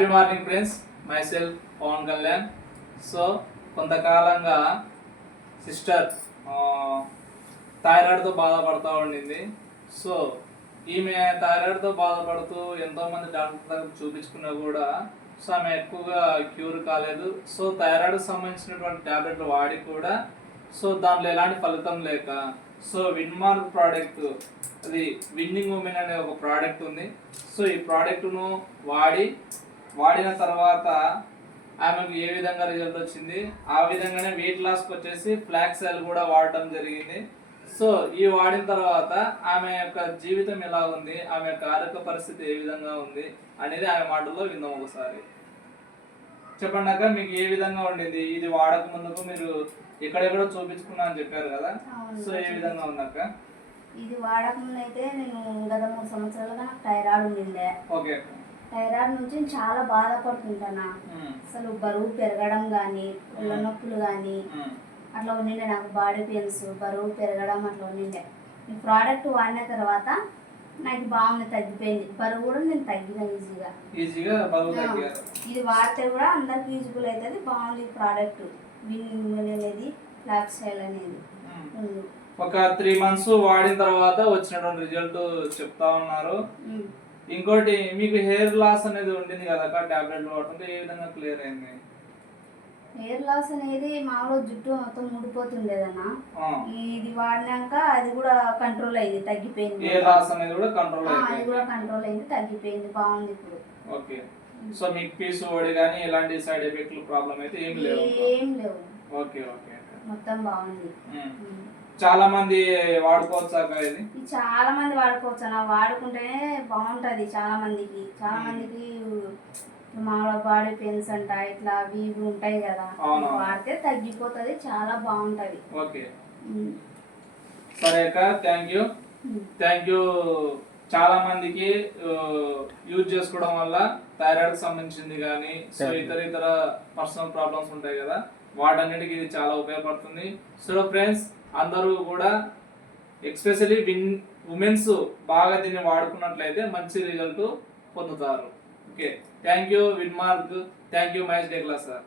Happy morning friends, myself Pawan Kalyan. So కొంతకాలంగా sister థైరాయిడ్తో బాధపడుతూ ఉండింది. సో ఈమె థైరాయిడ్తో బాధపడుతూ ఎంతోమంది డాక్టర్ దగ్గర చూపించుకున్నా కూడా సో ఆమె ఎక్కువగా క్యూర్ కాలేదు. సో థైరాయిడ్కి సంబంధించినటువంటి ట్యాబ్లెట్లు వాడి కూడా సో దాంట్లో ఎలాంటి ఫలితం లేక సో విన్మార్క్ ప్రోడక్ట్, అది విన్నింగ్ ఉమెన్ అనే ఒక ప్రోడక్ట్ ఉంది. సో ఈ ప్రోడక్ట్ను వాడిన తర్వాత ఆమెకు ఏ విధంగా రిజల్ట్ వచ్చింది, ఆ విధంగానే వెయిట్ లాస్కి వచ్చేసి ఫ్లాక్స్ ఆయిల్ కూడా వాడటం జరిగింది. సో ఈ వాడిన తర్వాత ఆమె యొక్క జీవితం ఎలా ఉంది, ఆమె యొక్క ఆరోగ్య పరిస్థితి ఏ విధంగా ఉంది అనేది ఆమె మాటల్లో విందాం. ఒకసారి చెప్పండి అక్క, మీకు ఏ విధంగా ఉండింది? ఇది వాడక ముందుకు మీరు ఎక్కడెక్కడో చూపించుకున్నా అని చెప్పారు కదా, సో ఏ విధంగా ఉంది అక్క? ఇది వాడక ముందు అయితే నేను గత 3 సంవత్సరాలుగా నాకు థైరాయిడ్ ఉండిండే. ఓకే. థైరాయిడ్ నుంచి చాలా బాధపడుతుంటానా. అసలు బరువు పెరగడం కానీ, ఒళ్ళ నొప్పులు కానీ అట్లా ఉండిండే. నాకు బాడీ పెయిన్స్, బరువు పెరగడం అట్లా ఉండిండే. ఈ ప్రోడక్ట్ వాడిన తర్వాత నాకు బాగుంది, తగ్గిపోయింది. బరువు కూడా నేను తగ్గిన ఈజీగా. ఇది వాడితే కూడా అందరికి యూజ్ఫుల్ అవుతుంది. బాగుంది ఈ ప్రోడక్ట్ అనేది, ఫ్లాక్స్ ఆయిల్ అనేది. ఒక 3 months వాడిన తర్వాత వచ్చినటువంటి రిజల్ట్ చెప్తా ఉన్నారు. ఇంకోటి, మీకు హెయిర్ లాస్ అనేది ఉండింది కదా టాబ్లెట్లు వాడుతుంటే, ఏ విధంగా క్లియర్ అయింది? హెయిర్ లాస్ అనేది మామూలు జుట్టు మొత్తం ముడిపోతుండేదన్నా. ఇది వాడినాక అది కూడా కంట్రోల్ అయింది, తగ్గిపోయింది. హెయిర్ లాస్ అనేది కూడా కంట్రోల్ అయింది, అది కూడా కంట్రోల్ అయింది, తగ్గిపోయింది, బాగుంది ఇప్పుడు. ఓకే. సో మీకు పీసీఓడి కానీ ఎలాంటి సైడ్ ఎఫెక్ట్లు ప్రాబ్లం అయితే ఏం లేవు? ఓకే ఓకే, మొత్తం బాగుంది. చాలా మంది వాడుకోవచ్చాక ఇది? చాలా మంది వాడుకోవచ్చు అన్న, వాడుకుంటేనే బాగుంటది. చాలా మందికి మామూలు బాడీ పెయిన్స్ అంట, ఇట్లా అవి ఉంటాయి కదా, వాడితే తగ్గిపోతుంది, చాలా బాగుంటది. ఓకే, సరే అక్క, థ్యాంక్ యూ. చాలా మందికి యూజ్ చేసుకోవడం వల్ల థైరాయిడ్ సంబంధించింది కానీ సో ఇతర పర్సనల్ ప్రాబ్లమ్స్ ఉంటాయి కదా, వాటన్నిటికి ఇది చాలా ఉపయోగపడుతుంది. సో ఫ్రెండ్స్, అందరూ కూడా ఎక్స్పెషల్లీ ఉమెన్స్ బాగా దీన్ని వాడుకున్నట్లయితే మంచి రిజల్ట్ పొందుతారు. ఓకే, థ్యాంక్ యూ విన్మార్క్, థ్యాంక్ యూ మహేష్ డేక్లా సార్.